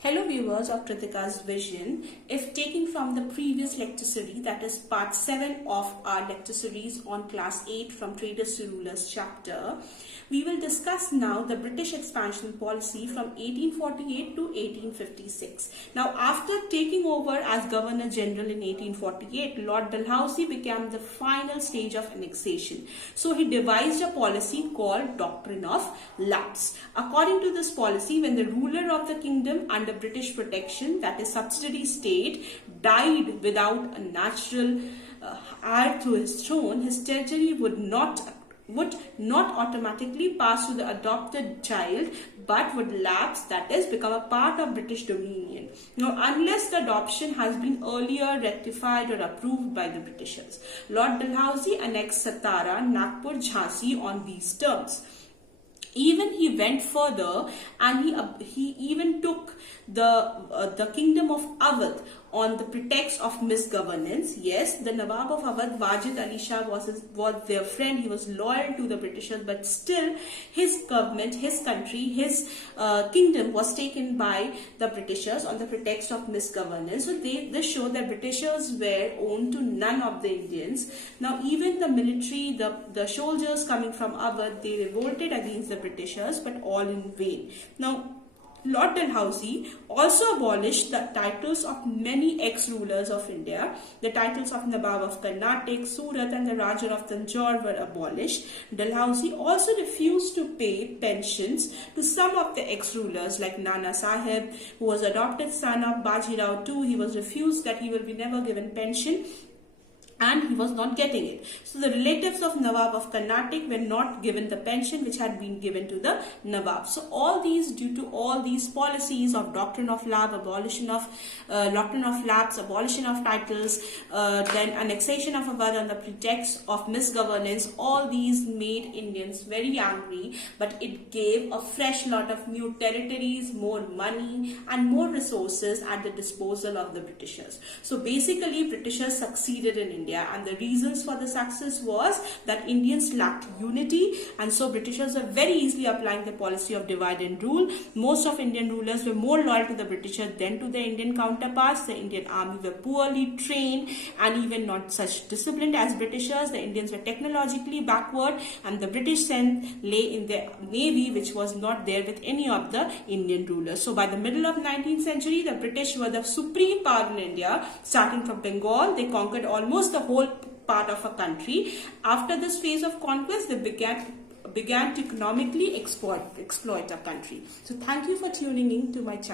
Hello viewers of Kritika's Vision. If taking from the previous lecture series, that is part 7 of our lecture series on class 8 from Traders to Rulers chapter, we will discuss now the British expansion policy from 1848 to 1856. Now after taking over as Governor General in 1848, Lord Dalhousie became the final stage of annexation. So he devised a policy called Doctrine of Lapse. According to this policy, when the ruler of the kingdom under British protection, that is subsidiary state, died without a natural heir to his throne, his territory would not automatically pass to the adopted child, but would lapse, that is, become a part of British dominion. Now, unless the adoption has been earlier rectified or approved by the Britishers. Lord Dalhousie annexed Satara, Nagpur, Jhansi on these terms. Even he went further and he even took the kingdom of Awadh on the pretext of misgovernance. Yes, the Nawab of Awadh, Wajid Ali Shah, was their friend. He was loyal to the Britishers, but still his government, his country, his kingdom was taken by the Britishers on the pretext of misgovernance. So this showed that Britishers were owned to none of the Indians. Now even the military, the soldiers coming from Awadh, they revolted against the Britishers, but all in vain. Now Lord Dalhousie also abolished the titles of many ex-rulers of India. The titles of Nawab of Karnataka, Surat and the Raja of Tanjore were abolished. Dalhousie also refused to pay pensions to some of the ex-rulers like Nana Sahib, who was adopted son of Bajirao II. He was refused that he will be never given pension, and he was not getting it. So the relatives of Nawab of Karnataka were not given the pension which had been given to the Nawab. So all these, due to all these policies of Doctrine of Lapse, abolition of titles, then annexation of Awadh on the pretext of misgovernance, all these made Indians very angry, but it gave a fresh lot of new territories, more money and more resources at the disposal of the Britishers. So basically Britishers succeeded in India, and the reasons for the success was that Indians lacked unity, and so Britishers were very easily applying the policy of divide and rule. Most of Indian rulers were more loyal to the Britishers than to their Indian counterparts. The Indian army were poorly trained and even not such disciplined as Britishers. The Indians were technologically backward, and the British strength lay in the navy, which was not there with any of the Indian rulers. So by the middle of 19th century, the British were the supreme power in India. Starting from Bengal, they conquered almost the whole part of a country. After this phase of conquest, they began to economically exploit a country. So thank you for tuning in to my channel.